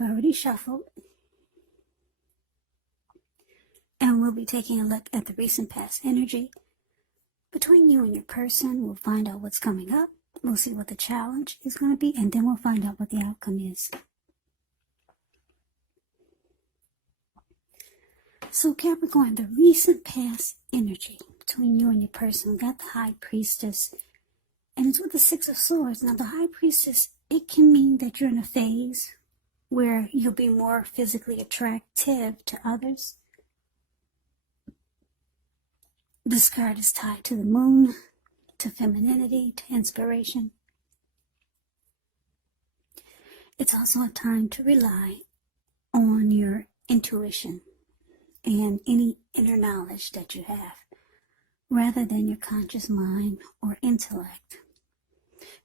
I've already shuffled. And we'll be taking a look at the recent past energy between you and your person. We'll find out what's coming up. We'll see what the challenge is going to be, and then we'll find out what the outcome is. So Capricorn, the recent past energy between you and your person, we got the High Priestess, and it's with the Six of Swords. Now the High Priestess, it can mean that you're in a phase where you'll be more physically attractive to others. This card is tied to the moon, to femininity, to inspiration. It's also a time to rely on your intuition and any inner knowledge that you have, rather than your conscious mind or intellect.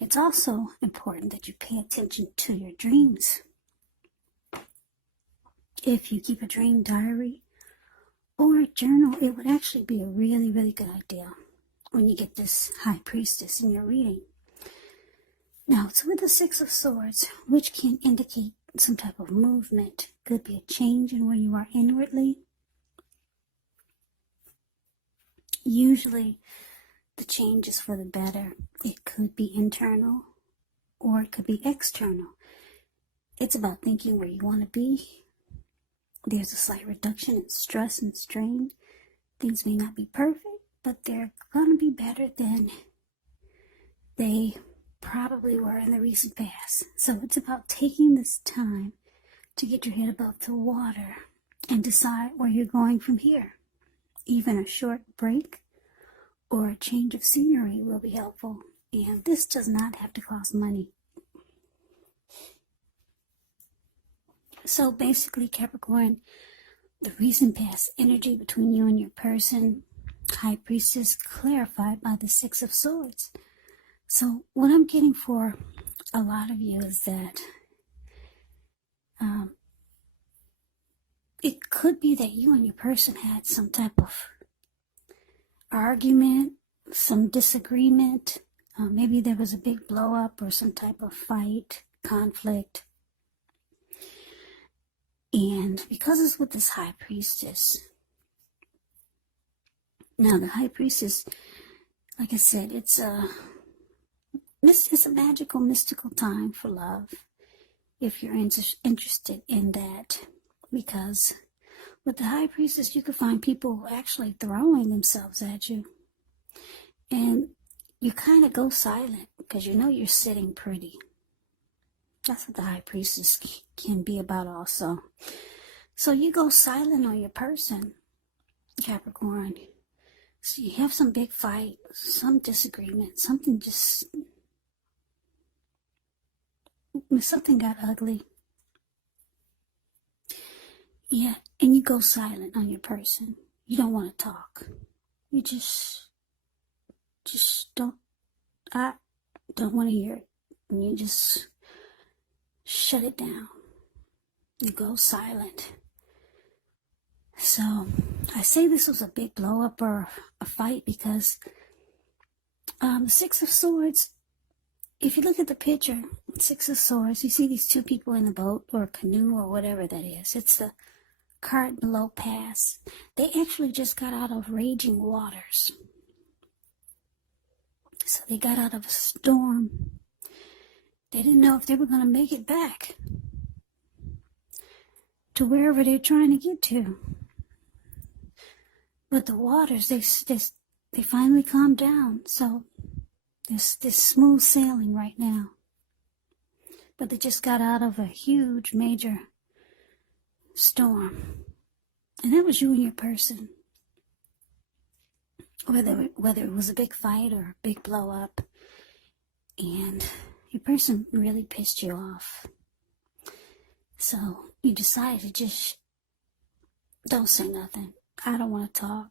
It's also important that you pay attention to your dreams. If you keep a dream diary or a journal, it would actually be a really, really good idea when you get this High Priestess in your reading. Now, it's with the Six of Swords, which can indicate some type of movement. Could be a change in where you are inwardly. Usually, the change is for the better. It could be internal or it could be external. It's about thinking where you want to be. There's a slight reduction in stress and strain. Things may not be perfect, but they're going to be better than they probably were in the recent past. So it's about taking this time to get your head above the water and decide where you're going from here. Even a short break or a change of scenery will be helpful. And this does not have to cost money. So basically, Capricorn, the recent past energy between you and your person, High Priestess, clarified by the Six of Swords. So what I'm getting for a lot of you is that it could be that you and your person had some type of argument, some disagreement. Maybe there was a big blow up or some type of fight, conflict. And because it's with this High Priestess, now the High Priestess, like I said, it's a magical, mystical time for love, if you're interested in that. Because with the High Priestess, you could find people actually throwing themselves at you. And you kind of go silent because you know you're sitting pretty. That's what the High Priestess can be about also. So you go silent on your person, Capricorn. So you have some big fight, some disagreement, something got ugly. Yeah, and you go silent on your person. You don't want to talk. You just I don't want to hear it. And you just shut it down. You go silent. So I say this was a big blow up or a fight because the Six of Swords, if you look at the picture, Six of Swords, you see these two people in a boat or a canoe or whatever that is. It's the card below pass. They actually just got out of raging waters. So they got out of a storm. They didn't know if they were going to make it back to wherever they're trying to get to. But the waters, they finally calmed down. So there's smooth sailing right now. But they just got out of a huge, major storm. And that was you and your person. Whether it was a big fight or a big blow up. And your person really pissed you off. So you decided to just don't say nothing. I don't want to talk.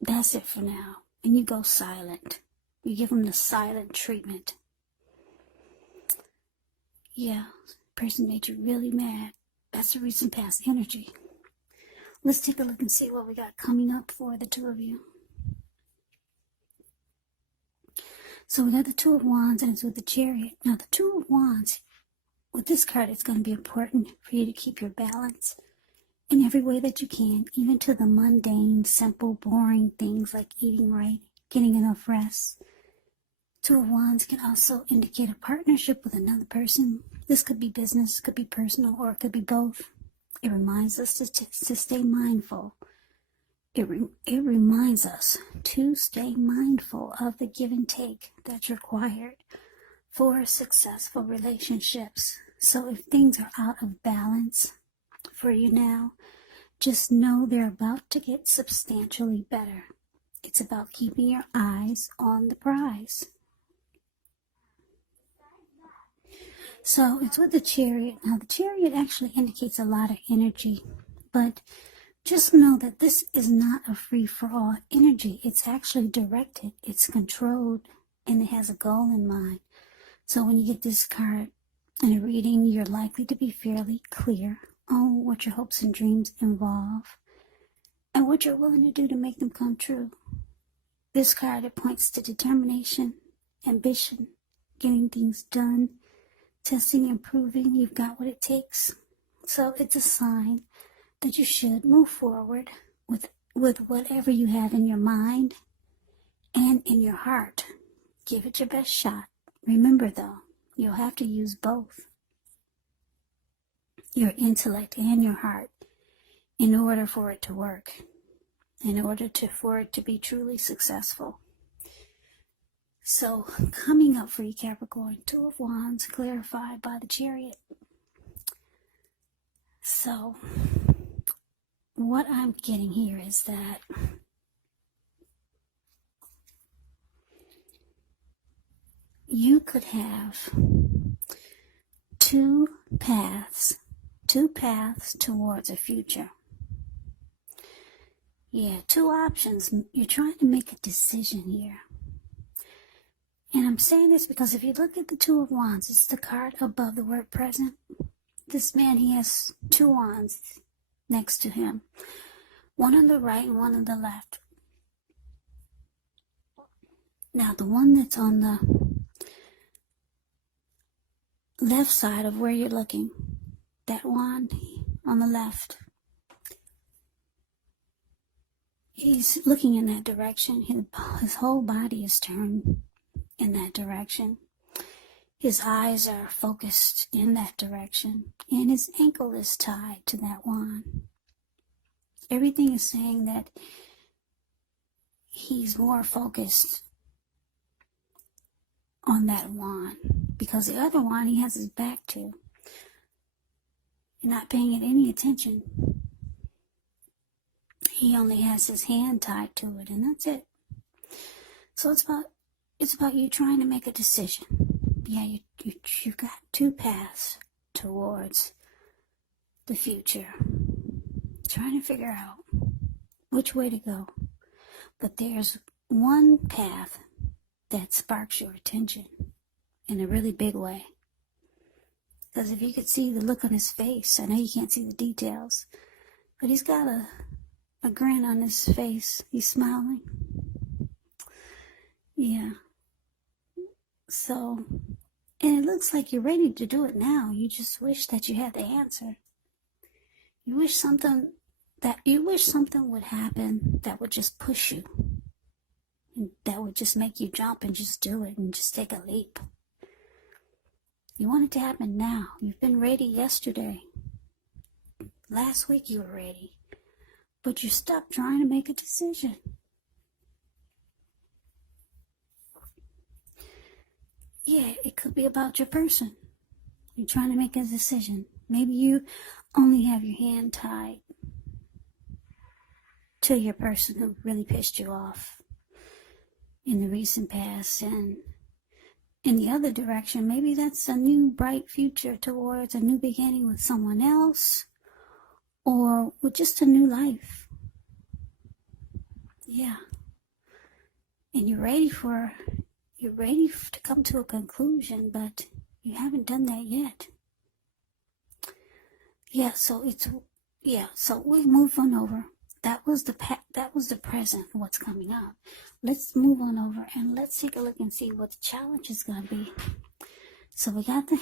That's it for now. And you go silent. You give them the silent treatment. Yeah, person made you really mad. That's the recent past energy. Let's take a look and see what we got coming up for the two of you. So we got the Two of Wands and it's with the Chariot. Now the Two of Wands, with this card, it's going to be important for you to keep your balance in every way that you can, even to the mundane, simple, boring things like eating right, getting enough rest. Two of Wands can also indicate a partnership with another person. This could be business, could be personal, or it could be both. It reminds us to stay mindful. It reminds us to stay mindful of the give and take that's required for successful relationships. So if things are out of balance for you now, just know they're about to get substantially better. It's about keeping your eyes on the prize. So it's with the Chariot. Now the Chariot actually indicates a lot of energy, but just know that this is not a free-for-all energy. It's actually directed, it's controlled, and it has a goal in mind. So when you get this card in a reading, you're likely to be fairly clear on what your hopes and dreams involve and what you're willing to do to make them come true. This card, it points to determination, ambition, getting things done, testing and proving you've got what it takes. So it's a sign that you should move forward with whatever you have in your mind and in your heart. Give it your best shot. Remember though, you'll have to use both, your intellect and your heart, in order for it to work, for it to be truly successful. So coming up for you, Capricorn, Two of Wands clarified by the Chariot. So what I'm getting here is that you could have two paths towards a future. Yeah, two options. You're trying to make a decision here. And I'm saying this because if you look at the Two of Wands, it's the card above the word present. This man, he has two wands next to him. One on the right and one on the left. Now, the one that's on the left side of where you're looking, that wand on the left, he's looking in that direction. His whole body is turned in that direction. His eyes are focused in that direction, and his ankle is tied to that wand. Everything is saying that he's more focused on that wand, because the other wand he has his back to. You're not paying it any attention. He only has his hand tied to it, and that's it. So it's about you trying to make a decision. Yeah, you've got two paths towards the future. Trying to figure out which way to go. But there's one path that sparks your attention in a really big way. Because if you could see the look on his face, I know you can't see the details, but he's got a grin on his face. He's smiling. Yeah. So, and it looks like you're ready to do it now. You just wish that you had the answer. You wish something would happen that would just push you. And that would just make you jump and just do it and just take a leap. You want it to happen now. You've been ready yesterday. Last week you were ready. But you're stuck trying to make a decision. Yeah, it could be about your person. You're trying to make a decision. Maybe you only have your hand tied to your person who really pissed you off in the recent past. And in the other direction, maybe that's a new bright future towards a new beginning with someone else, or with just a new life. Yeah. And you're ready to come to a conclusion, but you haven't done that yet. Yeah, so we move on over. That was the present, what's coming up. Let's move on over and let's take a look and see what the challenge is going to be. So we got the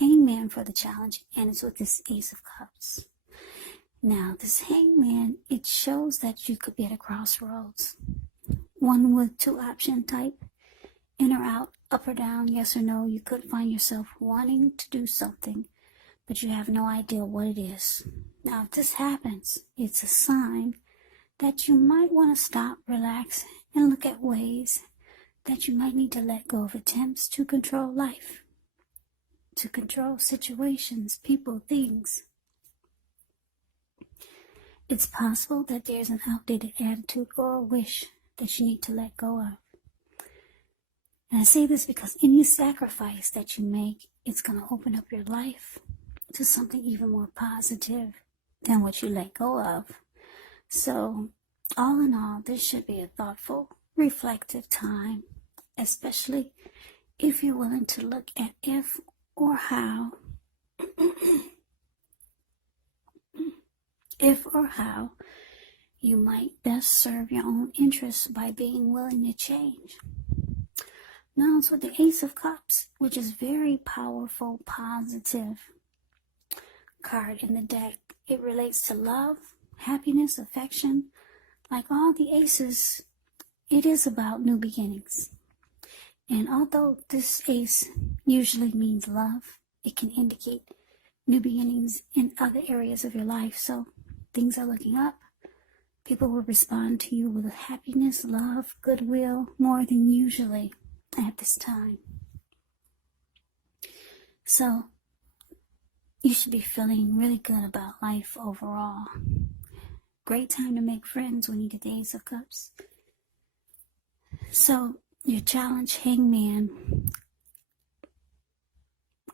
hangman for the challenge, and it's with this Ace of Cups. Now, this hangman, it shows that you could be at a crossroads. One with two option type, in or out, up or down, yes or no. You could find yourself wanting to do something, but you have no idea what it is. Now, if this happens, it's a sign that you might want to stop, relax, and look at ways that you might need to let go of attempts to control life, to control situations, people, things. It's possible that there's an outdated attitude or a wish that you need to let go of. And I say this because any sacrifice that you make, it's going to open up your life to something even more positive than what you let go of. So, all in all, this should be a thoughtful, reflective time, especially if you're willing to look at if or how you might best serve your own interests by being willing to change. Now it's with the Ace of Cups, which is very powerful, positive card in the deck. It relates to love, happiness, affection. Like all the aces, it is about new beginnings. And although this ace usually means love, it can indicate new beginnings in other areas of your life. So things are looking up. People will respond to you with happiness, love, goodwill, more than usually at this time. So you should be feeling really good about life overall. Great time to make friends when you get the Ace of Cups. So your challenge, hangman,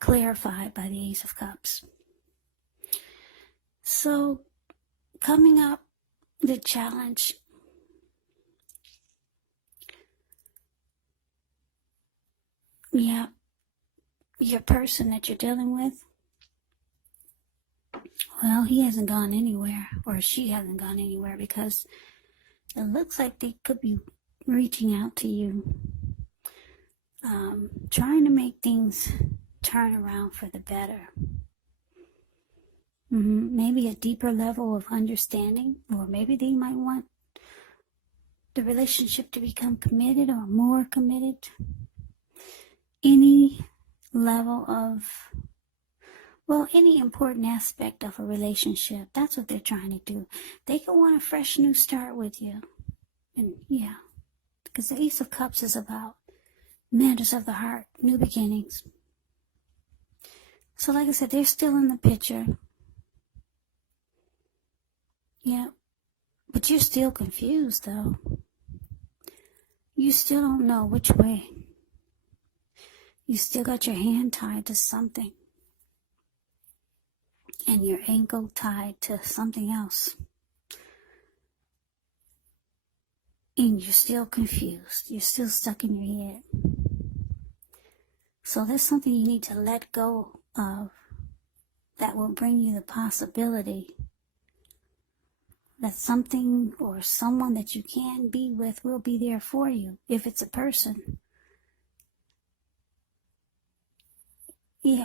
clarified by the Ace of Cups. So coming up, the challenge, your person that you're dealing with, well, he hasn't gone anywhere, or she hasn't gone anywhere, because it looks like they could be reaching out to you, trying to make things turn around for the better. Maybe a deeper level of understanding, or maybe they might want the relationship to become committed or more committed. Any level of, any important aspect of a relationship, that's what they're trying to do. They could want a fresh new start with you. And because the Ace of Cups is about matters of the heart, new beginnings. So like I said, they're still in the picture. But you're still confused, though. You still don't know which way. You still got your hand tied to something, and your ankle tied to something else. And you're still confused. You're still stuck in your head. So there's something you need to let go of that will bring you the possibility that something or someone that you can be with will be there for you, if it's a person.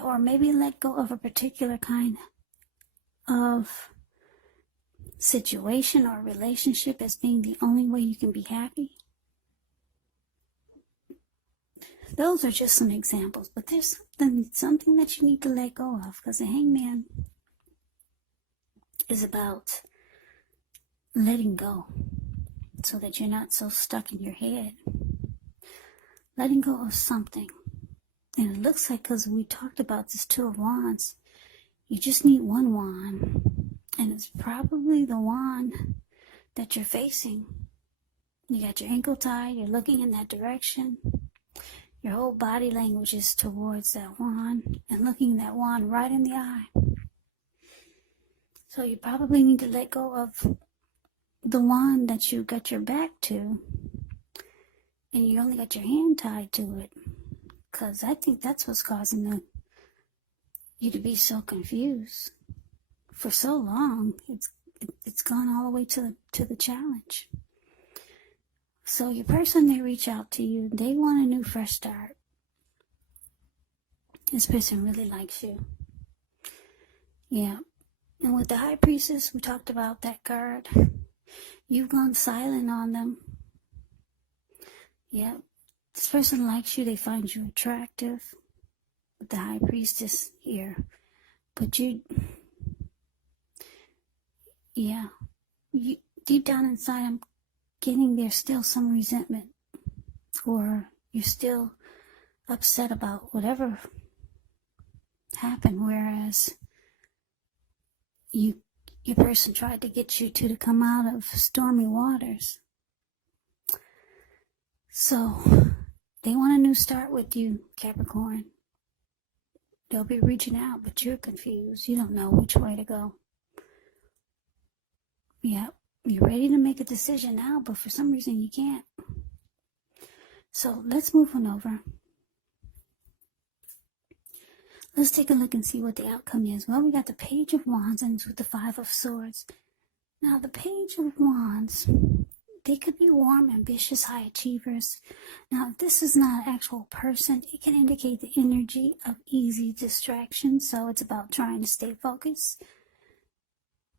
Or maybe let go of a particular kind of situation or relationship as being the only way you can be happy. Those are just some examples, but there's something that you need to let go of, because the hangman is about letting go so that you're not so stuck in your head. Letting go of something. And it looks like, because we talked about this Two of Wands, you just need one wand. And it's probably the wand that you're facing. You got your ankle tied, you're looking in that direction. Your whole body language is towards that wand and looking that wand right in the eye. So you probably need to let go of the wand that you got your back to, and you only got your hand tied to it. Because I think that's what's causing you to be so confused. For so long, it's gone all the way to the challenge. So your person, they reach out to you. They want a new, fresh start. This person really likes you. Yeah. And with the High Priestess, we talked about that card. You've gone silent on them. Yeah. This person likes you. They find you attractive. With the High Priestess here. But you, deep down inside, I'm getting there's still some resentment. Or you're still upset about whatever happened, whereas your person tried to get you to come out of stormy waters. So they want a new start with you, Capricorn. They'll be reaching out, but you're confused. You don't know which way to go. Yeah, you're ready to make a decision now, but for some reason you can't. So let's move on over. Let's take a look and see what the outcome is. Well, we got the Page of Wands and it's with the Five of Swords. Now, the Page of Wands, they could be warm, ambitious, high achievers. Now, if this is not an actual person, it can indicate the energy of easy distraction. So it's about trying to stay focused.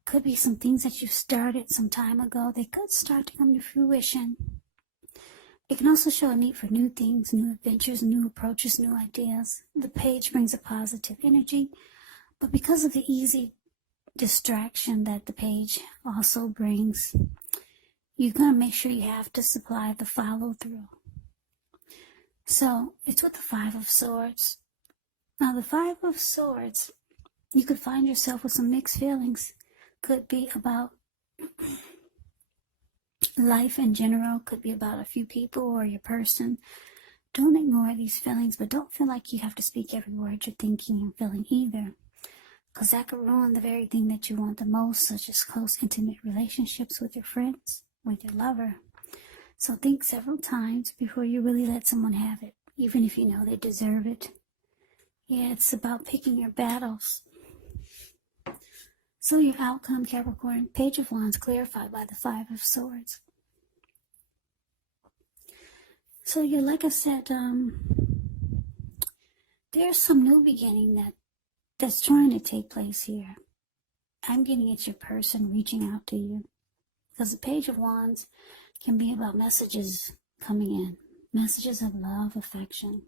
Could be some things that you started some time ago. They could start to come to fruition. It can also show a need for new things, new adventures, new approaches, new ideas. The Page brings a positive energy, but because of the easy distraction that the Page also brings, you're going to make sure you have to supply the follow-through. So, it's with the Five of Swords. Now, the Five of Swords, you could find yourself with some mixed feelings. Could be about life in general, could be about a few people or your person. Don't ignore these feelings, but don't feel like you have to speak every word you're thinking and feeling either, because that could ruin the very thing that you want the most, such as close, intimate relationships with your friends, with your lover. So think several times before you really let someone have it, even if you know they deserve it. Yeah, it's about picking your battles. So your outcome, Capricorn, Page of Wands clarified by the Five of Swords. So yeah, like I said, there's some new beginning that's trying to take place here. I'm getting it's your person reaching out to you. Because the Page of Wands can be about messages coming in. Messages of love, affection.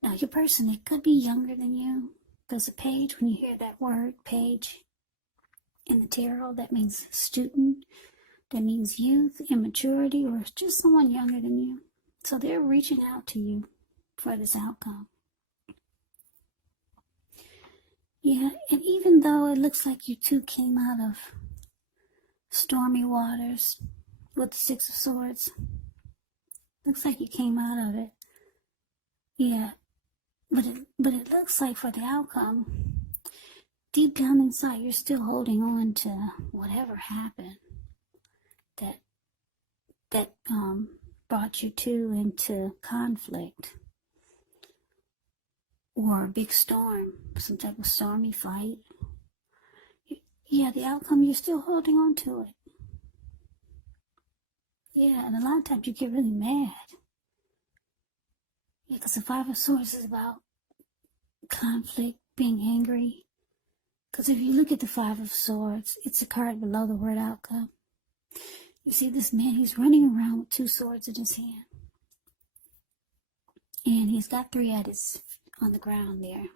Now your person, it could be younger than you. Because the Page, when you hear that word, Page, in the tarot, that means student. That means youth, immaturity, or just someone younger than you. So they're reaching out to you for this outcome. Yeah, and even though it looks like you two came out of stormy waters with the Six of Swords, looks like you came out of it. Yeah, but it looks like for the outcome, deep down inside, you're still holding on to whatever happened that brought you two into conflict or a big storm, some type of stormy fight. Yeah, the outcome, you're still holding on to it. Yeah, and a lot of times you get really mad. Yeah, because the Five of Swords is about conflict, being angry. Because if you look at the Five of Swords, it's a card below the word outcome. You see this man, he's running around with two swords in his hand. And he's got three at his, on the ground there.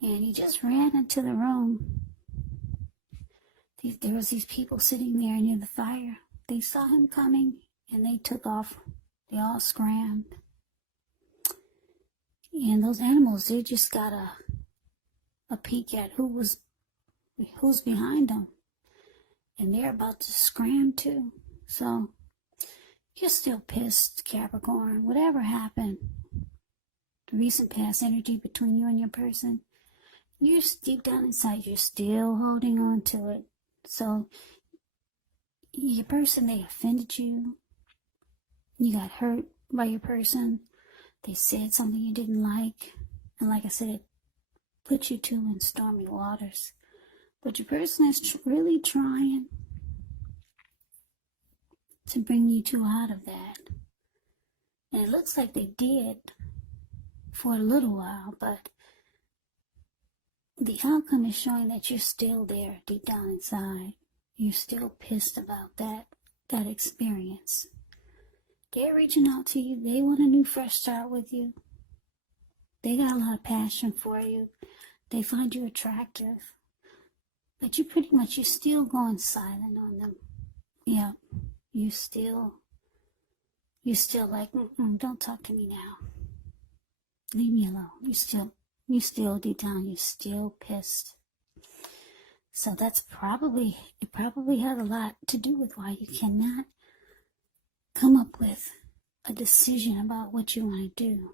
And he just ran into the room. There was these people sitting there near the fire. They saw him coming and they took off. They all scrammed. And those animals, they just got a peek at who's behind them. And they're about to scram too. So, you're still pissed, Capricorn. Whatever happened, the recent past energy between you and your person, you're deep down inside, you're still holding on to it. So, your person, they offended you. You got hurt by your person. They said something you didn't like. And like I said, it put you two in stormy waters. But your person is really trying to bring you two out of that. And it looks like they did. for a little while, but the outcome is showing that you're still there deep down inside. You're still pissed about that experience. They're reaching out to you. They want a new fresh start with you. They got a lot of passion for you. They find you attractive. But you're still going silent on them. Yeah, you still like, don't talk to me now. Leave me alone. You still deep down, you're still pissed. So it probably had a lot to do with why you cannot come up with a decision about what you want to do.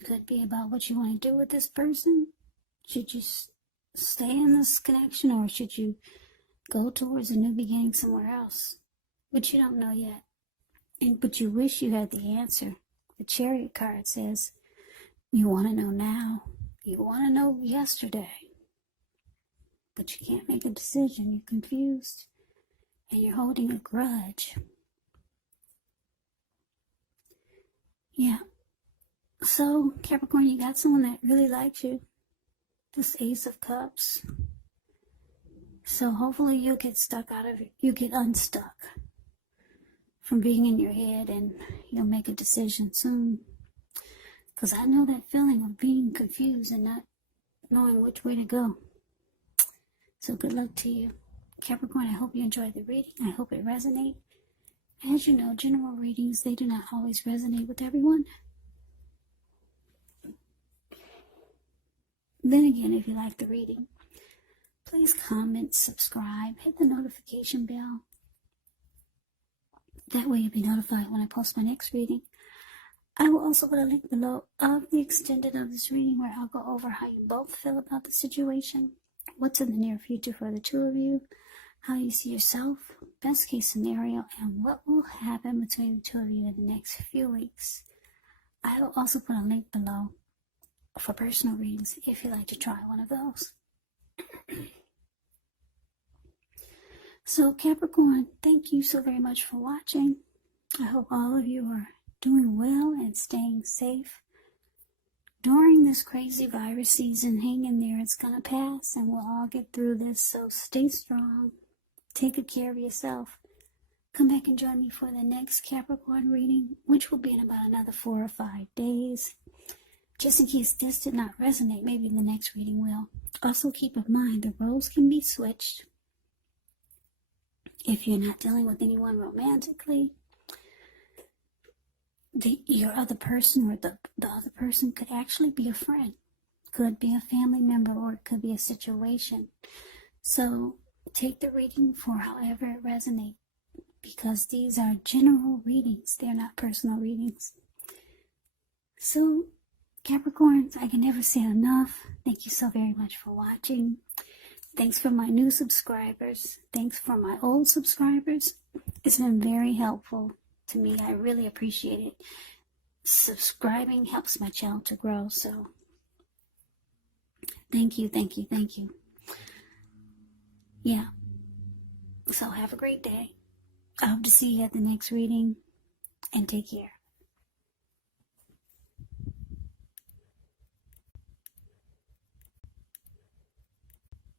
It could be about what you want to do with this person. Should you stay in this connection, or should you go towards a new beginning somewhere else? But you don't know yet. But you wish you had the answer. The Chariot card says, you want to know now. You want to know yesterday. But you can't make a decision. You're confused. And you're holding a grudge. Yeah. So, Capricorn, you got someone that really likes you. This Ace of Cups. So hopefully you get unstuck from being in your head, and you'll make a decision soon. Because I know that feeling of being confused and not knowing which way to go. So good luck to you. Capricorn, I hope you enjoyed the reading. I hope it resonates. As you know, general readings, they do not always resonate with everyone. Then again, if you like the reading, please comment, subscribe, hit the notification bell. That way you'll be notified when I post my next reading. I will also put a link below of the extended of this reading, where I'll go over how you both feel about the situation, what's in the near future for the two of you, how you see yourself, best case scenario, and what will happen between the two of you in the next few weeks. I will also put a link below for personal readings if you'd like to try one of those. So Capricorn, thank you so very much for watching. I hope all of you are doing well and staying safe during this crazy virus season. Hang in there. It's gonna pass and we'll all get through this. So stay strong. Take good care of yourself. Come back and join me for the next Capricorn reading, which will be in about another 4 or 5 days. Just in case this did not resonate, maybe the next reading will. Also keep in mind, the roles can be switched. If you're not dealing with anyone romantically, your other person, or the other person could actually be a friend. Could be a family member, or it could be a situation. So take the reading for however it resonates, because these are general readings. They're not personal readings. So Capricorns, I can never say enough. Thank you so very much for watching. Thanks for my new subscribers. Thanks for my old subscribers. It's been very helpful to me. I really appreciate it. Subscribing helps my channel to grow. So thank you, thank you, thank you. Yeah. So have a great day. I hope to see you at the next reading, and take care.